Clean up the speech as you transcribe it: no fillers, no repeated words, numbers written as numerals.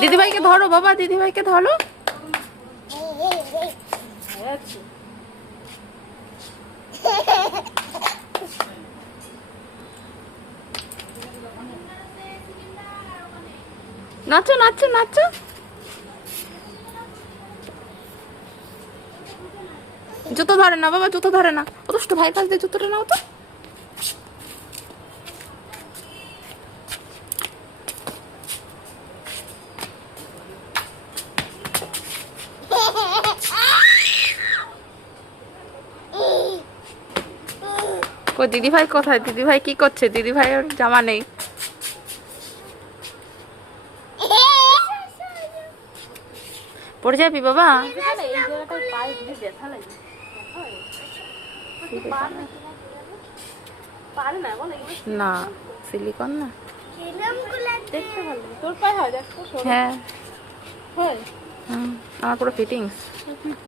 দিদিভাইকে ধরো বাবা, দিদিভাইকে ধরো। নাচো নাচো নাচো। জুতো ধরে না বাবা, জুতো ধরে না। ও তো ভাই কাছ দিয়ে জুতোটা নাও তো। ও দিদিভাই কোথায়? দিদিভাই কি করছে? দিদিভাইয়ের জামা নেই। পড়ে যাবি বাবা। না সিলিকন না, দেখতে ভালো। তোর পায়ে হয়, দেখ তো। হ্যাঁ আমার পুরো ফিটিংস।